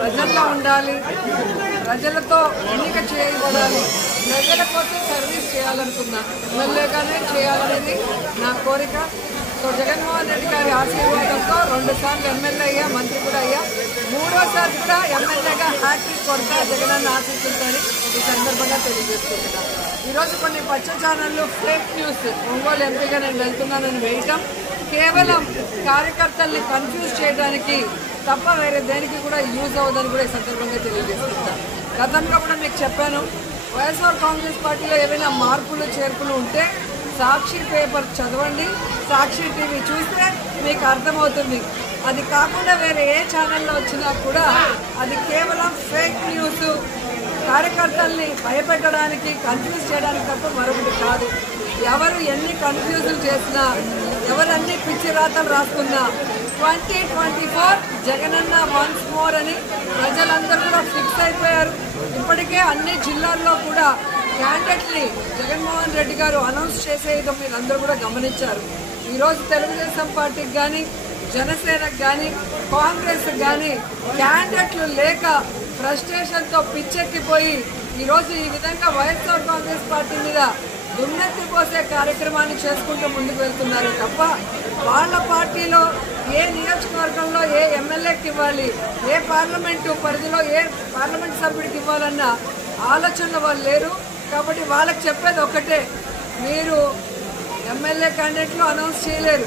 ప్రజల్లో ఉండాలి, ప్రజలతో ఎన్నిక చేయబడాలి, ప్రజల కోసం సర్వీస్ చేయాలనుకున్నా ఎమ్మెల్యేగానే చేయాలనేది నా కోరిక. సో జగన్మోహన్ రెడ్డి గారి ఆశీర్వాదంతో 2 సార్లు ఎమ్మెల్యే అయ్యా, మంత్రి కూడా అయ్యా, 3వ కూడా ఎమ్మెల్యేగా హ్యాట్రిక్ కొడతా జగనన్న ఆశిస్తుందని ఈ సందర్భంగా తెలియజేసుకుంటున్నాను. ఈరోజు కొన్ని పచ్చ ఛానళ్ళు ఫేక్ న్యూస్ ఒంగోలు ఎంపీగా నేను వెళ్తున్నానని వేయటం కేవలం కార్యకర్తల్ని కన్ఫ్యూజ్ చేయడానికి తప్ప వేరే దేనికి కూడా యూజ్ అవ్వదని కూడా ఈ సందర్భంగా తెలియజేసుకుంటాను. గతంలో కూడా మీకు చెప్పాను, వైఎస్ఆర్ కాంగ్రెస్ పార్టీలో ఏవైనా మార్పులు చేర్పులు ఉంటే సాక్షి పేపర్ చదవండి, సాక్షి టీవీ చూస్తే మీకు అర్థమవుతుంది. అది కాకుండా వేరే ఏ ఛానల్లో వచ్చినా కూడా అది కేవలం ఫేక్ న్యూస్, కార్యకర్తల్ని భయపెట్టడానికి కన్ఫ్యూజ్ చేయడానికి తప్ప మరొకటి కాదు. ఎవరు ఎన్ని కన్ఫ్యూజులు చేసినా, ఎవరన్నీ పిచ్చి రాతలు రాసుకున్నా 2024 జగనన్న వన్స్ మోర్ అని ప్రజలందరూ కూడా ఫిక్స్ అయిపోయారు. ఇప్పటికే అన్ని జిల్లాల్లో కూడా క్యాండిడేట్ని జగన్మోహన్ రెడ్డి గారు అనౌన్స్ చేసేయడం మీరు అందరూ కూడా గమనించారు. ఈరోజు తెలుగుదేశం పార్టీకి కానీ, జనసేనకు కానీ, కాంగ్రెస్కి కానీ క్యాండిడేట్లు లేక ఫ్రస్ట్రేషన్తో పిచ్చెక్కిపోయి ఈరోజు ఈ విధంగా వైఎస్ఆర్ కాంగ్రెస్ పార్టీ మీద దుమ్మెత్తిపోసే కార్యక్రమాన్ని చేసుకుంటూ ముందుకు వెళ్తున్నారు తప్ప వాళ్ళ పార్టీలో ఏ నియోజకవర్గంలో ఏ ఎమ్మెల్యేకి ఇవ్వాలి, ఏ పార్లమెంటు పరిధిలో ఏ పార్లమెంట్ సభ్యుడికి ఇవ్వాలన్న ఆలోచనలు వాళ్ళు లేరు. కాబట్టి వాళ్ళకి చెప్పేది ఒక్కటే, మీరు ఎమ్మెల్యే క్యాండిడేట్లు అనౌన్స్ చేయలేరు,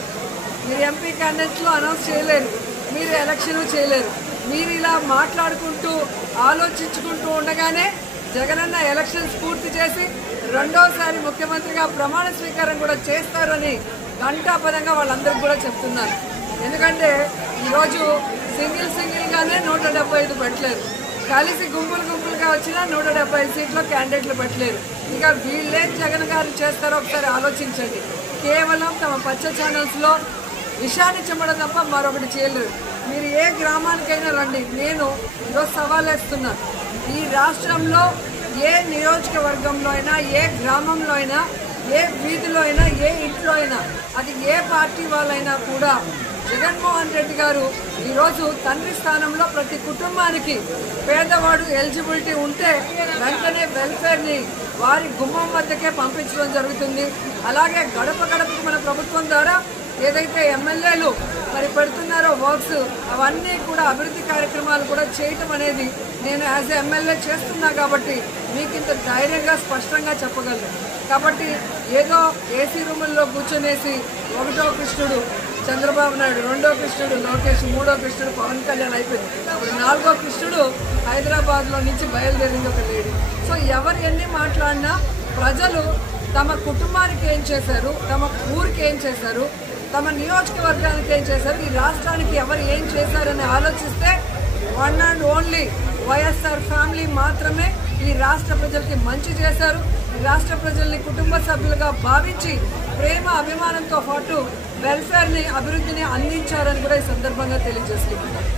మీరు ఎంపీ క్యాండిడేట్లు అనౌన్స్ చేయలేరు, మీరు ఎలక్షన్ చేయలేరు. మీరు ఇలా మాట్లాడుకుంటూ ఆలోచించుకుంటూ ఉండగానే జగనన్న ఎలక్షన్స్ పూర్తి చేసి 2వసారి ముఖ్యమంత్రిగా ప్రమాణ స్వీకారం కూడా చేస్తారని ఘంటాపదంగా వాళ్ళందరికీ కూడా చెప్తున్నారు. ఎందుకంటే ఈరోజు సింగిల్గానే 175 పెట్టలేరు, కలిసి గుంపులుగా వచ్చినా 175 సీట్లో క్యాండిడేట్లు పెట్టలేరు. ఇక వీళ్ళేం జగన్ గారు చేస్తారో ఒకసారి ఆలోచించండి. కేవలం తమ పచ్చ ఛానల్స్లో విషాన్ని చెమ్మడం తప్ప మరొకటి చేయలేరు. మీరు ఏ గ్రామానికైనా రండి, నేను ఈరోజు సవాలేస్తున్నాను. ఈ రాష్ట్రంలో ఏ నియోజకవర్గంలో అయినా, ఏ గ్రామంలో అయినా, ఏ వీధిలో అయినా, ఏ ఇంట్లో అయినా, అది ఏ పార్టీ వాళ్ళైనా కూడా జగన్మోహన్ రెడ్డి గారు ఈరోజు తండ్రి స్థానంలో ప్రతి కుటుంబానికి పేదవాడు ఎలిజిబిలిటీ ఉంటే వెంటనే వెల్ఫేర్ని వారి గుమ్మం వద్దకే పంపించడం జరుగుతుంది. అలాగే గడప గడపకు మన ప్రభుత్వం ద్వారా ఏదైతే ఎమ్మెల్యేలు మరి పెడుతున్నారో వర్క్స్, అవన్నీ కూడా అభివృద్ధి కార్యక్రమాలు కూడా చేయటం అనేది నేను యాజ్ ఏ ఎమ్మెల్యే చేస్తున్నా కాబట్టి మీకు ఇంత ధైర్యంగా స్పష్టంగా చెప్పగలను. కాబట్టి ఏదో ఏసీ రూముల్లో కూర్చొనేసి 1వ కృష్ణుడు చంద్రబాబు నాయుడు, 2వ కృష్ణుడు లోకేష్, 3వ కృష్ణుడు పవన్ కళ్యాణ్ అయిపోయింది. ఇప్పుడు 4వ కృష్ణుడు హైదరాబాద్లో నుంచి బయలుదేరింది ఒక లేడీ. సో ఎవరు ఎన్ని మాట్లాడినా ప్రజలు తమ కుటుంబానికి ఏం చేశారు, తమ ఊరికి ఏం చేశారు, తమ నియోజకవర్గానికి ఏం చేశారు, ఈ రాష్ట్రానికి ఎవరు ఏం చేశారని ఆలోచిస్తే one and only YSR family మాత్రమే ఈ రాష్ట్ర ప్రజలకి మంచి చేశారు. ఈ రాష్ట్ర ప్రజల్ని కుటుంబ సభ్యులుగా భావించి ప్రేమ అభిమానంతో పాటు వెల్ఫేర్ని, అభివృద్ధిని అందించారని కూడా ఈ సందర్భంగా తెలియజేసుకుంటున్నారు.